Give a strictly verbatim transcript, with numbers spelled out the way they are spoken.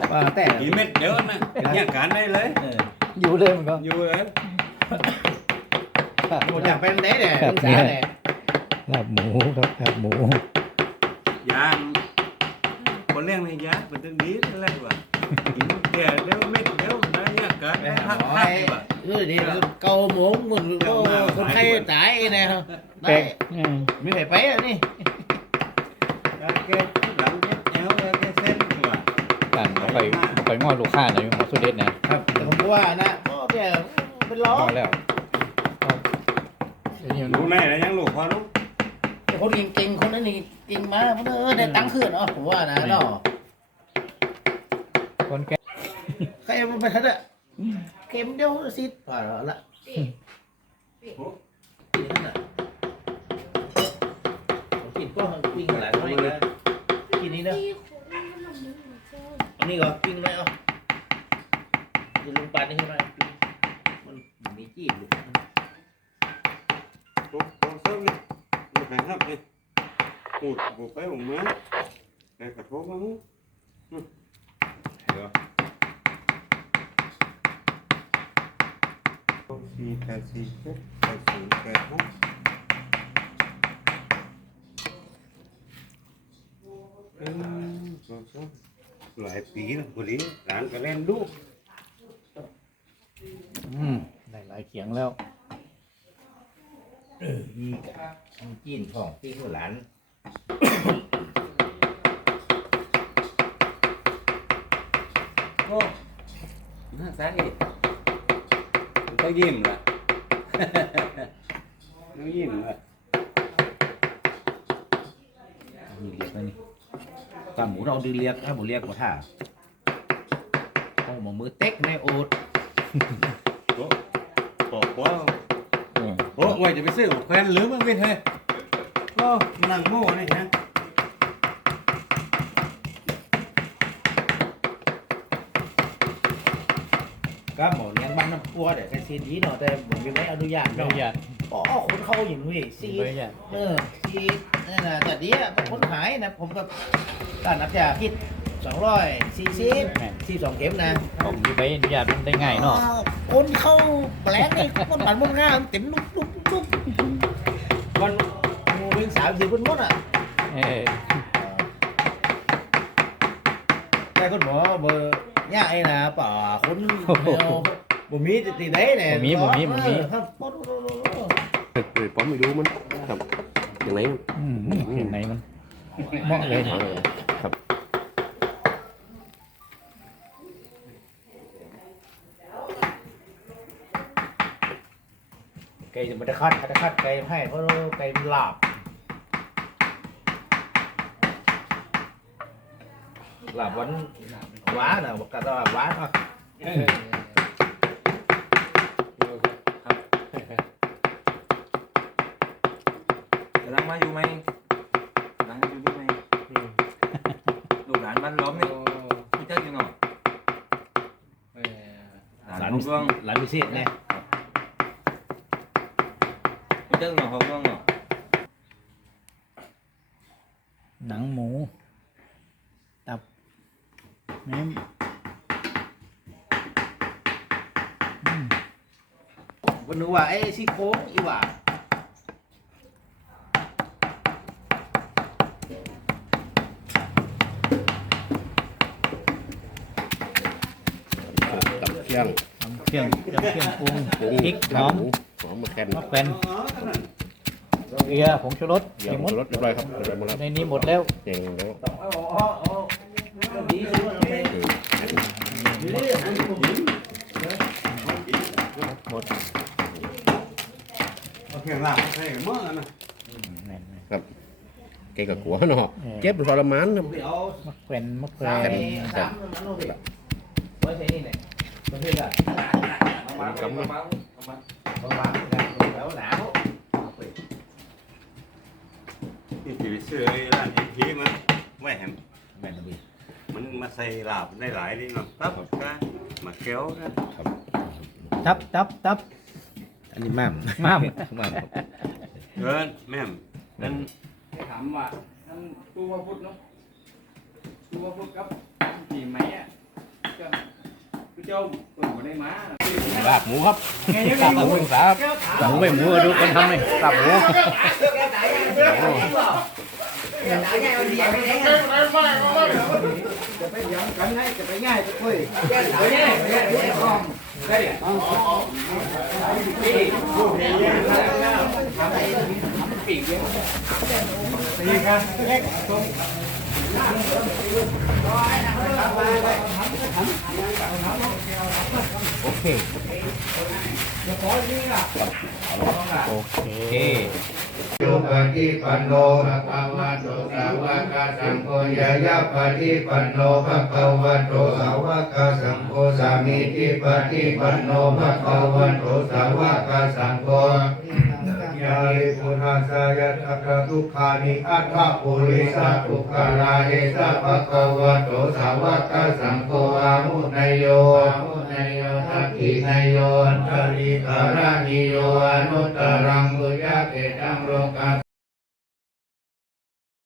ว่าแต่กี่เม็ดเดี๋ยวนะเนี่ยการได้เลยเอออยู่เลยมันก็อยู่เลยหมดอยากเป็นไหนเนี่ยครับสาเนี่ยเนี่ยลาบหมูครับลาบหมูยางคนเลี้ยงในยาเป็นตึงดีนั่นแหละว่ะกินแก่เดี๋ยวเม็ดเดี๋ยวนะเนี่ยการไปได้หาพักหมอพักให้ว่ะเออดีเกาหมูหมุนก็คนไข้ตายนะครับแปลได้กอืมมีใครไปอ่ะนี่การแก้หลังแก้แอวแก้เส้นว่ะต่างบ่ไปบ่ไปง้อลูกค้าหน่อยหมอสุเดชนะครับแต่ผมว่านะก็เนี่ยเป็นล้อง้อแล้วเดี๋ยวนี้มันรู้ไหนนะยังลูกพอลูกคนเก่งๆคนนั้นนี่เก่งมาเพราะเออได้ตังค์ขึ้นเนาะผมว่านะเนาะคนแก่ใครมันไปทัดอะเข็มเดียวสิผ่านละนี่นั่นน่ะกินก็วิ่งหลายไม่นะกินนี้นะอันนี้ก็ปิ้งไหมอ่ะจะลงปลานี่ใช่ไหมมันมีจี้อยู่ลูกโตเส้นนี่ลูกแข็งครับนี่หูดหูไปหูมาแต่กระทบมั้งเดี๋ยวสี่แปดสี่เจ็ดแปดสี่แปดหกอืมโตเส้นหลายปีแล้วคนนี้หลานก็เล่นดูอืมได้หลายเขียงแล้วมีมีจีนของที่หัวหลานโอ้น่าสาเหตุก็ยิ้มละน้องยิ้มละมีเรียกนะนี่ตาหมูเราดีเรียกถ้าหมูเรียกบ่ท่าเอาหมูมือเต็กในโอ๊ตโอ้บอกว่าอืมโอ้ไว้จะไปซื้อแควนหรือมึงเป็นเฮ้ยโอ้นั่งโม่นี่ฮะก็หมูเลี้ยงบ้านน้ำปัวเดี๋ยวแค่ซีดีเนาะแต่ผมยังไม่อนุญาตไม่เนาะอยากอ๋อคนเข้าอย่างนี้ซีไม่อยากเออซีนี่นะแต่เดียวเป็นคนหายนะผมก็การนับยาคิดสองร้อยสี่สิบสี่สองเข็มนะผมอยู่ไปอนุญาตมันได้ง่ายเนาะคนเข้าแปลงนี่คนผ่านมุมงามเต็มลุกลุกลุกวันงูวิ่งสามสี่คนหมดอ่ะเออแต่คุณหมอเบอร์เนี่ยไอ้นะป่าคนบ่มีตีได้เนี่ยครับเออผมไม่รู้มันครับอย่างไรมันอืมอย่างไหนมันเหมาะเลยเออครับไก่จะมันจะคัดจะคัดไก่ให้เพราะไก่มันหลาบหลาบวันหวานนะบอกกันว่าหวานอ่ะกำลังมาอยู่ไหมกำลังมาอยู่ที่ไหมลูกหลานบ้านล้อมนี่พี่เจ้าอยู่เนาะหลานของเมืองหลานพิเศษเนี่ยพี่เจ้าเนาะของเมืองเนาะหนังหมูตับแหนมอืมวันนู้ว่าไอ้ซี่โครงอีหว่าตับเคี่ยงทำเครื่องทำเครื่องปรุงปรุงพริกหขาอมหมูหอมมะแคนมะแขวนเกลือผงชูรสเดี๋ยวมีผหมงดชูรสเรียบร้อยครับเรียบร้อยหมดแล้วในนี้หมดแล้วเก่งแล้วอ๋ออ๋ออ๋อดีสิว่าเราไปเอออยู่นี่อันนี้ผมหมดโอเคล่ะใช่เมื่อนะแม่นครับเก่งกับกัวเนาะเจ็บทรมานครับไปเอาๆมะแขวนมะแขวสามนสามนั้นเราไปไว้ใช้นี่เนี่ยประเภทอะเอามาเอามาเอามาบางวันแล้วหนาวนี่จีไปซื้อไอ้ร้านเอ็มพีมาไว้แหมแม่นบีมันมาใส่ลาบได้หลายนี่เนาะตับก็มาเกี๊ยวนะตับตับตับอันนี้มั่มม้ามมั่มเอิ้นแม่มนั่นถามว่านั่นตู้ว่าพุทธเนาะตู้ว่าพุทธครับกี่ไหมอ่ะจ้าคนบ่ได้มาลาบหมูครับลาบหมูครับลาบหมูไม่หมูดูคนทำเลยลาบหมูจะไปย้ำกันให้จะไปง่ายจะคุยโอเคโอเคโยปฏิปันโนภะคะวะโตสาวกสังโฆยายะปฏิปันโนภะคะวะโตสาวกสังโฆสามิจิปฏิปันโนภะคะวะโตสาวกสังโฆยาลิปุราสายะทักทุกขานิอัตถะปุริสทุกขาราเอสะภะคะวะโตสาวกสังโฆอาหุนยโยอาหุนยโยทักขินยโยอันตริการานิโยอนุตตรังบุญญาเกตังโลกา